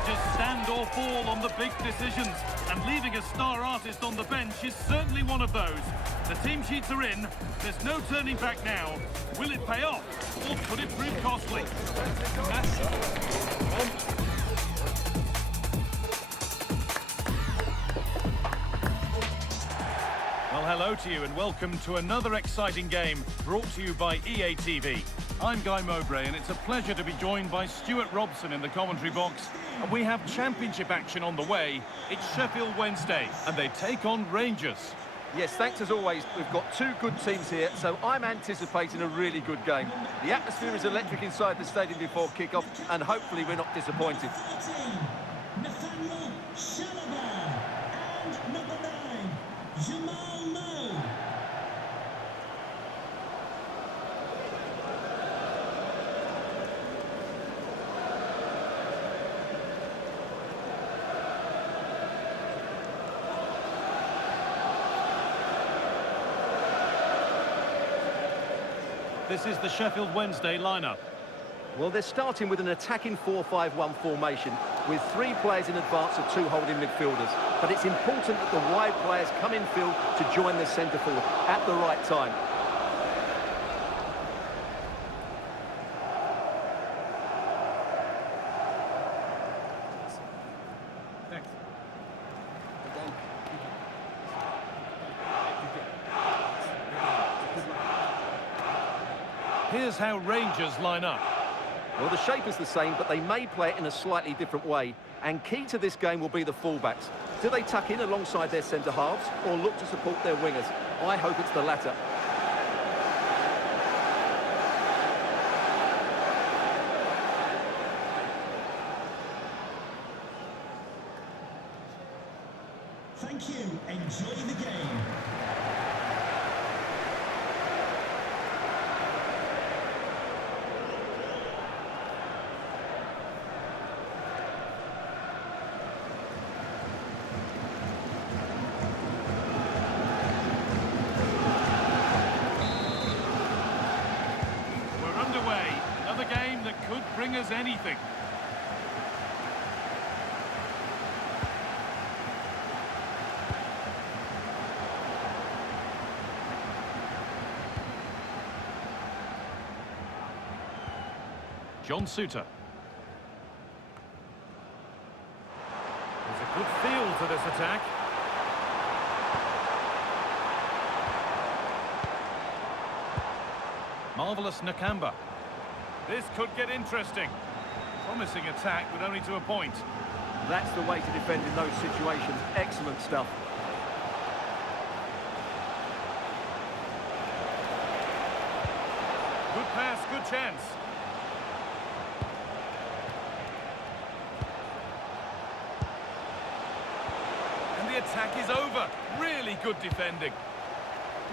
managers stand or fall on the big decisions, and leaving a star artist on the bench is certainly one of those. The team sheets are in, there's no turning back now. Will it pay off, or could it prove costly? Well, hello to you and welcome to another exciting game brought to you by EA TV. I'm Guy Mowbray and it's a pleasure to be joined by Stuart Robson in the commentary box. And we have championship action on the way. It's Sheffield Wednesday and they take on Rangers. Yes, thanks as always. We've got two good teams here, so I'm anticipating a really good game. The atmosphere is electric inside the stadium before kick-off, and hopefully we're not disappointed. This is the Sheffield Wednesday lineup. Well, they're starting with an attacking 4-5-1 formation with 3 players in advance of 2 holding midfielders. But it's important that the wide players come in field to join the centre forward at the right time. Here's how Rangers line up. Well, the shape is the same, but they may play it in a slightly different way. And key to this game will be the fullbacks. Do they tuck in alongside their centre-halves or look to support their wingers? I hope it's the latter. Thank you. Enjoy the game. Game that could bring us anything. John Suter. There's a good feel to this attack. Marvellous Nakamba. This could get interesting. Promising attack, but only to a point. That's the way to defend in those situations. Excellent stuff. Good pass, good chance. And the attack is over. Really good defending.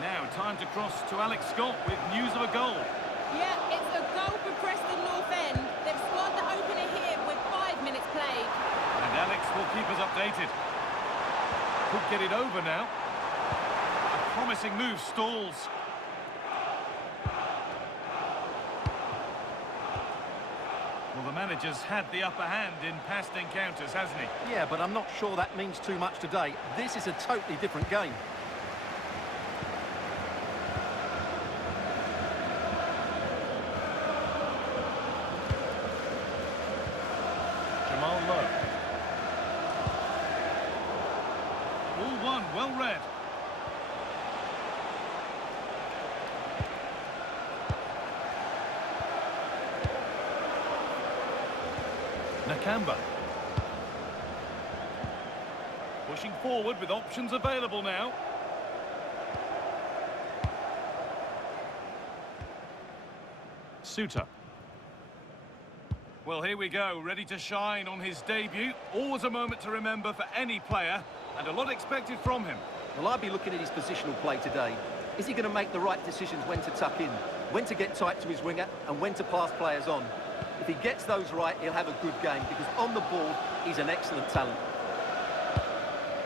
Now, time to cross to Alex Scott with news of a goal. Yeah, it's a goal for Preston North End. They've scored the opener here with 5 minutes played. And Alex will keep us updated. Could get it over now. A promising move stalls. Well, the manager's had the upper hand in past encounters, hasn't he? Yeah, but I'm not sure that means too much today. This is a totally different game. All one, well read. Nakamba. Pushing forward with options available now. Suter. Well, here we go, ready to shine on his debut. Always a moment to remember for any player, and a lot expected from him. Well, I'd be looking at his positional play today. Is he going to make the right decisions when to tuck in, when to get tight to his winger, and when to pass players on? If he gets those right, he'll have a good game, because on the ball, he's an excellent talent.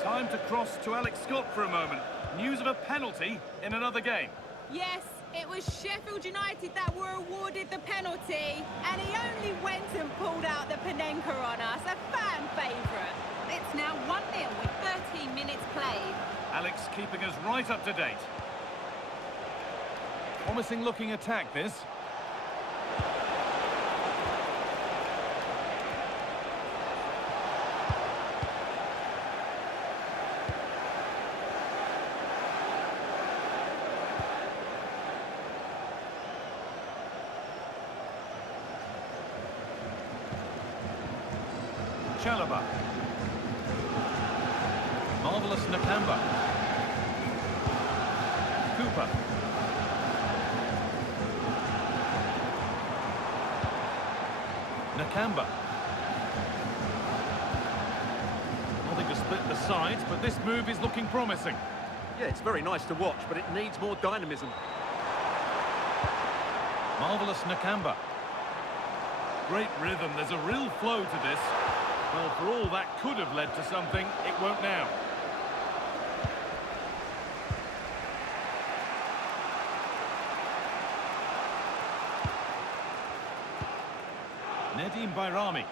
Time to cross to Alex Scott for a moment. News of a penalty in another game. Yes, it was Sheffield United that were awarded the penalty, and he only went and pulled out the Panenka on us. A keeping us right up to date. Promising looking attack, this. Chalaba. Marvellous Nakamba. Cooper. Nakamba. Nothing to split the sides, but this move is looking promising. Yeah, it's very nice to watch, but it needs more dynamism. Marvellous Nakamba. Great rhythm, there's a real flow to this. Well, for all that could have led to something, it won't now. Nedim Bayrami.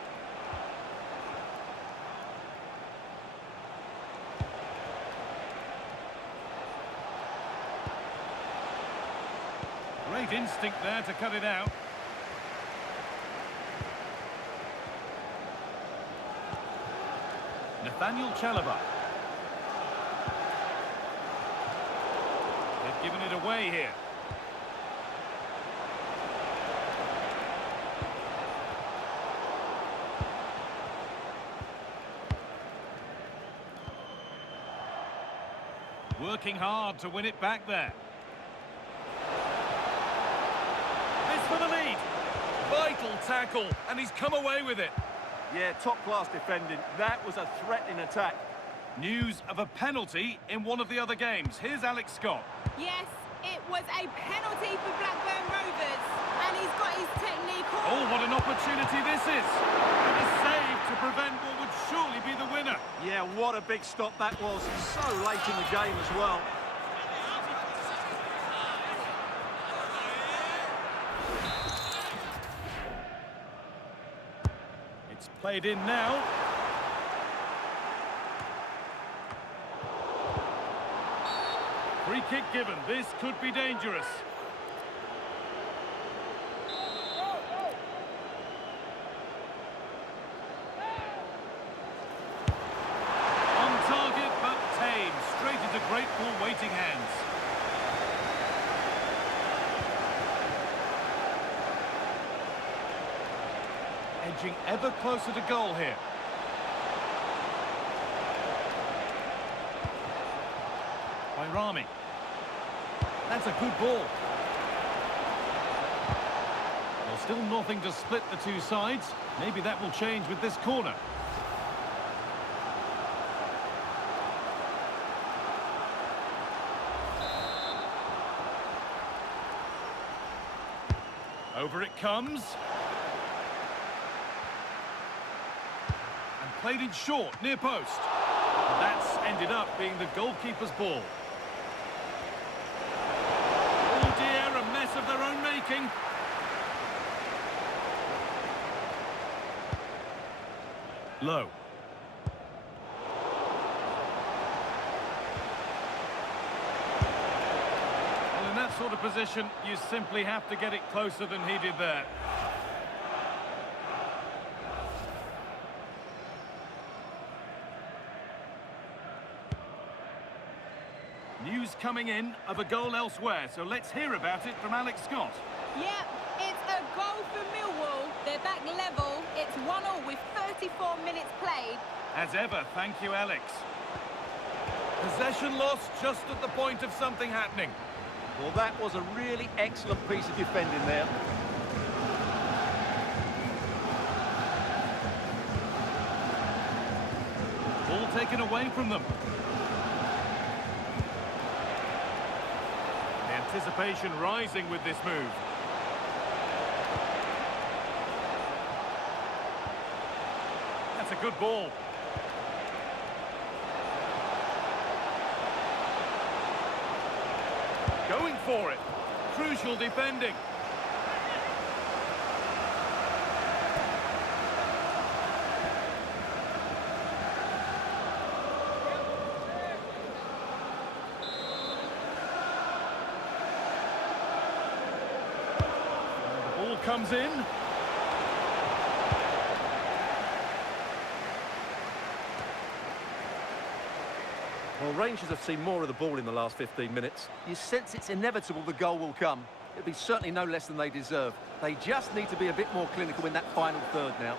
Great instinct there to cut it out. Nathaniel Chalaba. They've given it away here. Working hard to win it back there. It's for the lead. Vital tackle, and he's come away with it. Yeah, top-class defending. That was a threatening attack. News of a penalty in one of the other games. Here's Alex Scott. Yes, it was a penalty for Blackburn Rovers. And he's got his technique on. Oh, what an opportunity this is. And a save to prevent what would surely be the winner. Yeah, what a big stop that was. So late in the game as well. It's played in now. Free kick given. This could be dangerous. On target, but tame. Straight into grateful waiting hands. Edging ever closer to goal here. Bayrami. That's a good ball. Well, still nothing to split the two sides. Maybe that will change with this corner. Over it comes. And played in short, near post. And that's ended up being the goalkeeper's ball. Oh dear, a mess of their own making. Low. Well, in that sort of position, you simply have to get it closer than he did there. News coming in of a goal elsewhere, so let's hear about it from Alex Scott. Yep, it's a goal for Millwall. They're back level. It's 1-1 with 34 minutes played. As ever, thank you, Alex. Possession lost just at the point of something happening. Well, that was a really excellent piece of defending there. Ball taken away from them. The anticipation rising with this move. That's a good ball. Going for it. Crucial defending. comes in. Well, Rangers have seen more of the ball in the last 15 minutes. You sense it's inevitable the goal will come. It'll be certainly no less than they deserve. They just need to be a bit more clinical in that final third now.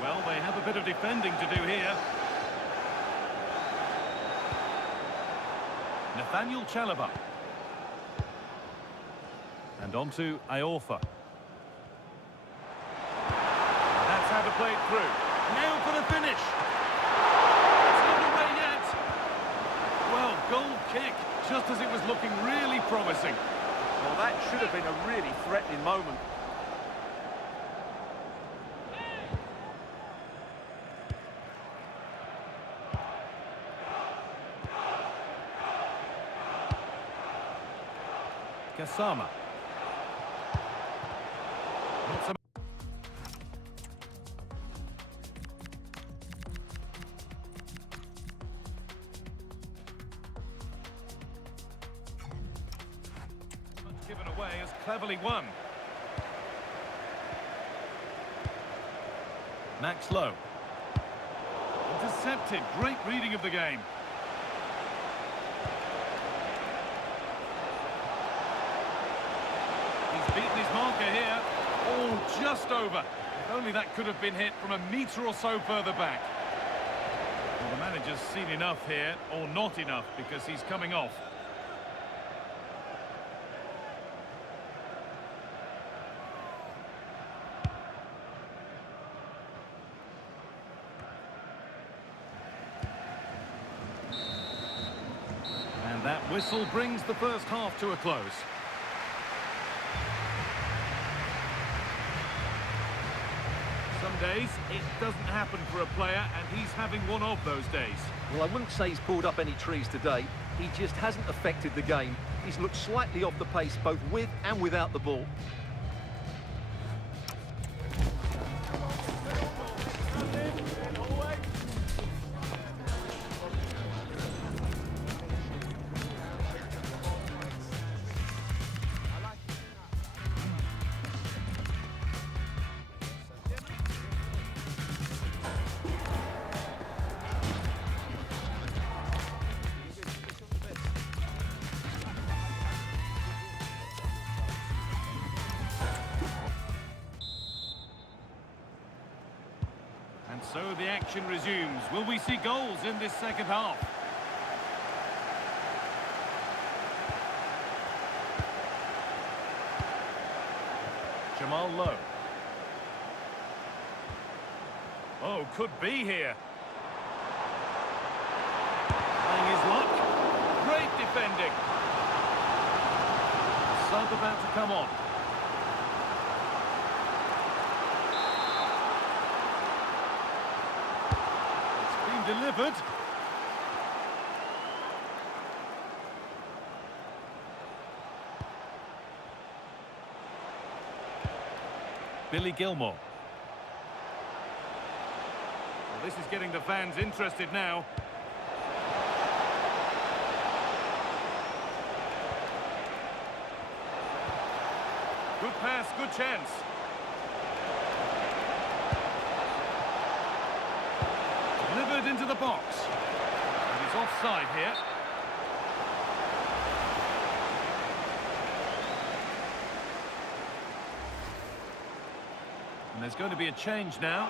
Well, they have a bit of defending to do here. Nathaniel Chalobah. And on to Aorfa. That's how to play it through. Now for the finish. It's not away yet. Well, goal kick, just as it was looking really promising. Well, that should have been a really threatening moment. Gassama. Not so much given away as cleverly won. Max Lowe. Intercepted. Great reading of the game. He's beaten his marker here. Oh, just over. If only that could have been hit from a metre or so further back. Well, the manager's seen enough here, or not enough, because he's coming off. And that whistle brings the first half to a close. Some days it doesn't happen for a player, and he's having one of those days. Well, I wouldn't say he's pulled up any trees today. He just hasn't affected the game. He's looked slightly off the pace, both with and without the ball. And so the action resumes. Will we see goals in this second half? Jamal Lowe. Oh, could be here. Playing his luck. Great defending. Sub about to come on. Delivered. Billy Gilmore. Well, this is getting the fans interested now. Good pass, good chance. Delivered into the box. And he's offside here. And there's going to be a change now.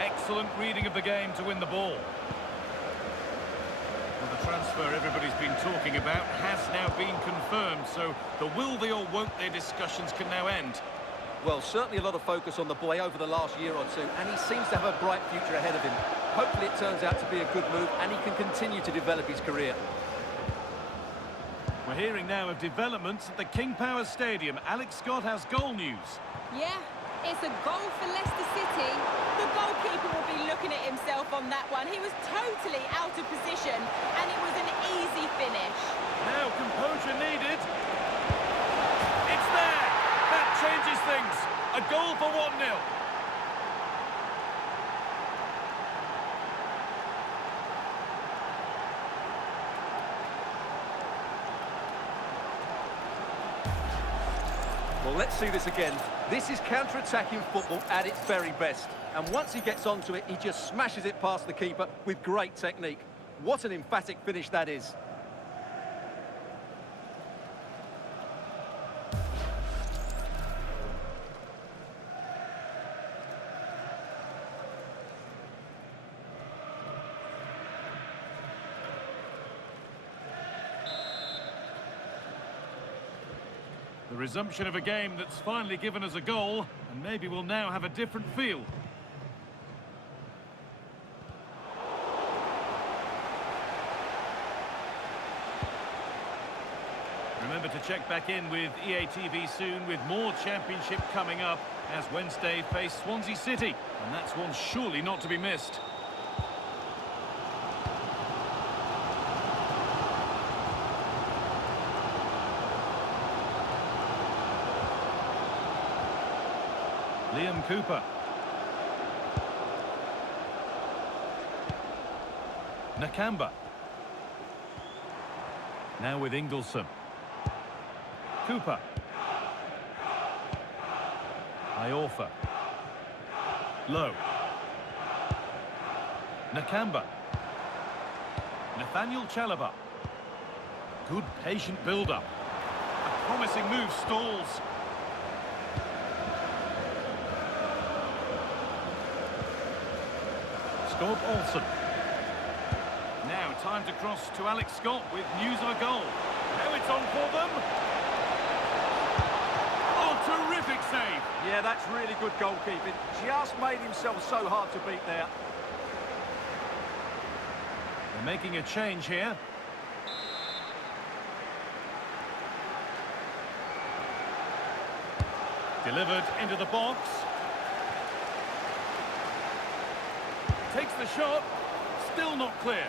Excellent reading of the game to win the ball. Well, the transfer everybody's been talking about has now been confirmed, so the will they or won't they discussions can now end. Well, certainly a lot of focus on the boy over the last year or two, and he seems to have a bright future ahead of him. Hopefully it turns out to be a good move, and he can continue to develop his career. We're hearing now of developments at the King Power Stadium. Alex Scott has goal news. Yeah, it's a goal for Leicester City. The goalkeeper will be looking at himself on that one. He was totally out of position, and it was an easy finish. Now composure needed. It's there. changes things. A goal for 1-0. Well, let's see this again. This is counter-attacking football at its very best. And once he gets onto it, he just smashes it past the keeper with great technique. What an emphatic finish that is. The resumption of a game that's finally given us a goal, and maybe we'll now have a different feel. Remember to check back in with EATV soon with more Championship coming up as Wednesday face Swansea City, and that's one surely not to be missed. Liam Cooper. Nakamba. Now with Ingleson. Cooper. Iorfa. Low. Nakamba. Nathaniel Chalobah. Good patient build-up. A promising move stalls. Scott Olsen. Now time to cross to Alex Scott with news of a goal. Now it's on for them. Oh, terrific save. Yeah, that's really good goalkeeping. Just made himself so hard to beat there. They're making a change here. Delivered into the box. Takes the shot, still not clear.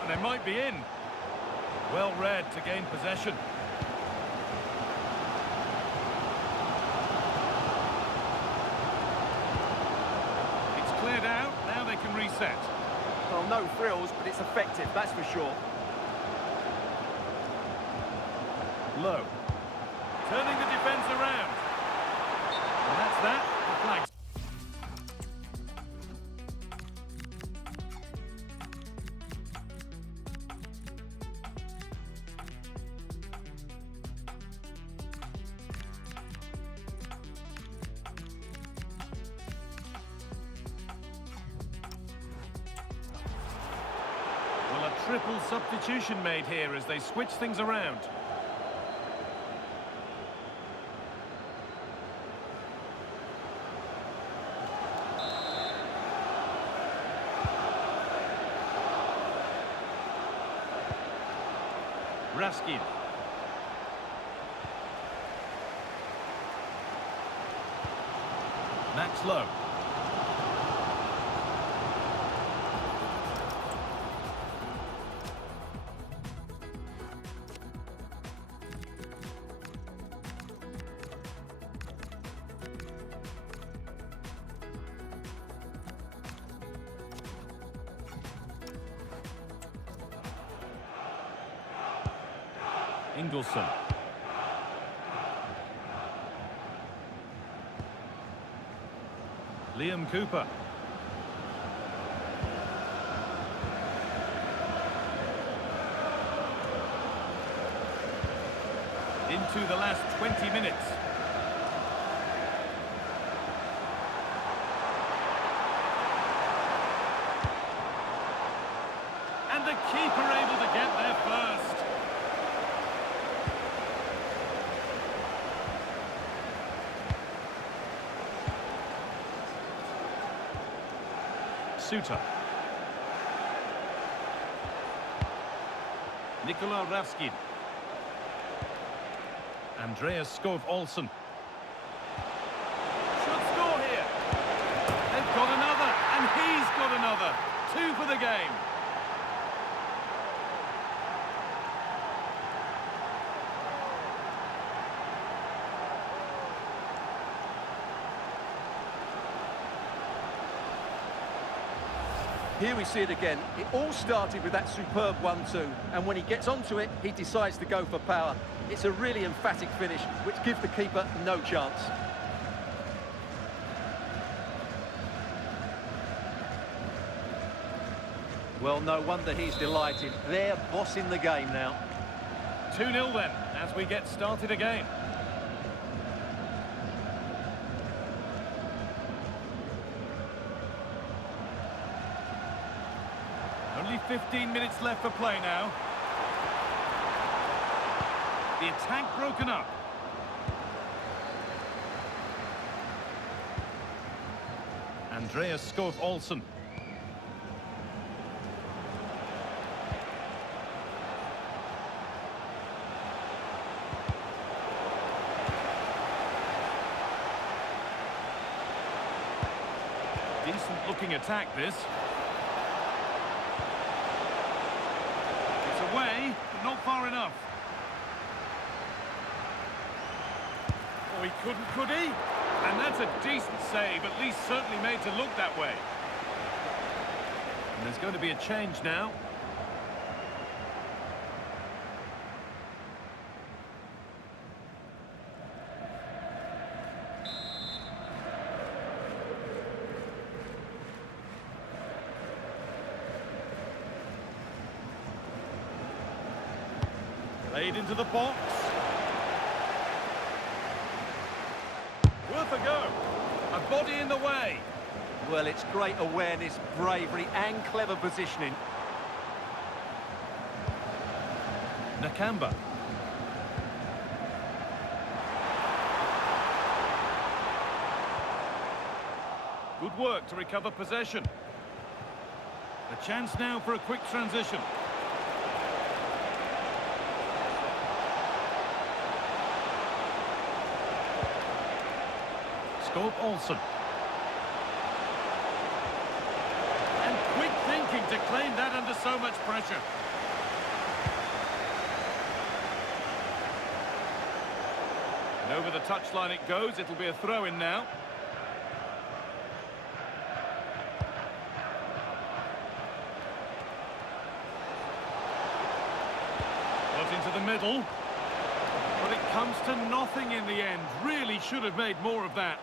And they might be in. Well read to gain possession. It's cleared out, now they can reset. Well, no thrills, but it's effective, that's for sure. Low. Turning the defence around. And that's that. The flags. Well, a triple substitution made here as they switch things around. Raskin. Max Low. Ingleson. Liam Cooper. Into the last 20 minutes. And the keeper able to get there first. Suter. Nikola Raskin. Andreas Skov Olsen. Should score here. They've got another, and he's got another. 2 for the game. Here we see it again. It all started with that superb 1-2, and when he gets onto it, he decides to go for power. It's a really emphatic finish, which gives the keeper no chance. Well, no wonder he's delighted. They're bossing the game now. 2-0 then, as we get started again. Only 15 minutes left for play now. The attack broken up. Andreas Skov-Olsen. Decent looking attack this. It's away, but not far enough. Oh, he couldn't, could he? And that's a decent save, at least certainly made to look that way. And there's going to be a change now. Played into the box. Worth a go. A body in the way. Well, it's great awareness, bravery and clever positioning. Nakamba. Good work to recover possession. A chance now for a quick transition. Skov-Olsen. And quick thinking to claim that under so much pressure. And over the touchline it goes. It'll be a throw-in now. Got into the middle. But it comes to nothing in the end. Really should have made more of that.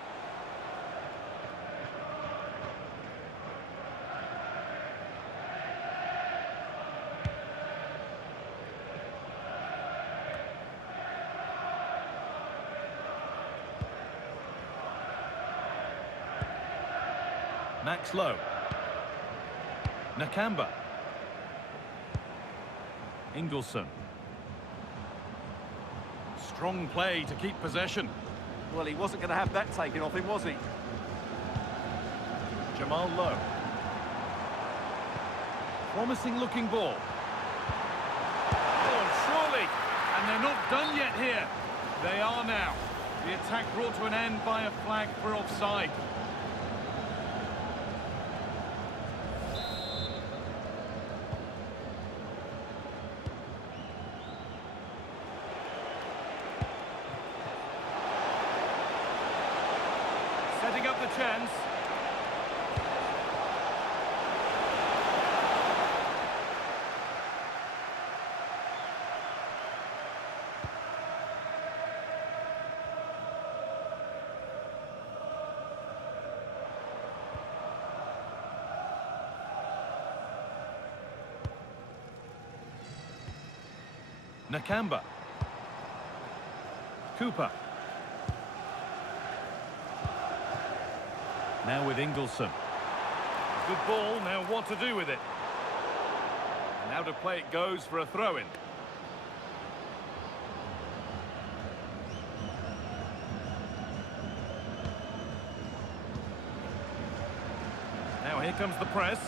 Max Lowe. Nakamba. Ingelsson. Strong play to keep possession. Well, he wasn't going to have that taken off him, was he? Jamal Lowe. Promising looking ball. Oh, surely. And they're not done yet here. They are now. The attack brought to an end by a flag for offside. Setting up the chance. Nakamba. Cooper. Now with Ingelsson. Good ball, now what to do with it. And now to play it goes for a throw-in. Now here comes the press.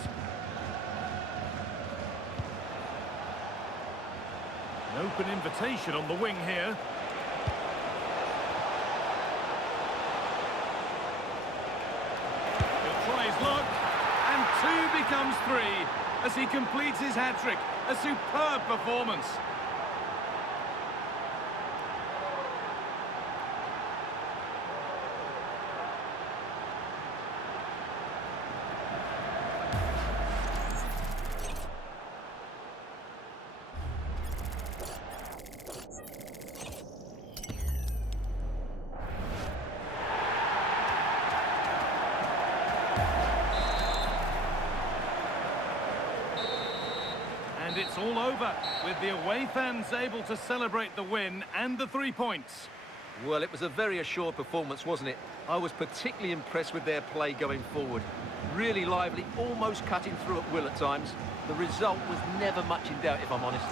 An open invitation on the wing here. Luck, and 2 becomes 3 as he completes his hat-trick. A superb performance. it's all over, with the away fans able to celebrate the win and the 3 points. Well, it was a very assured performance, wasn't it? I was particularly impressed with their play going forward. Really lively, almost cutting through at will at times. The result was never much in doubt, if I'm honest.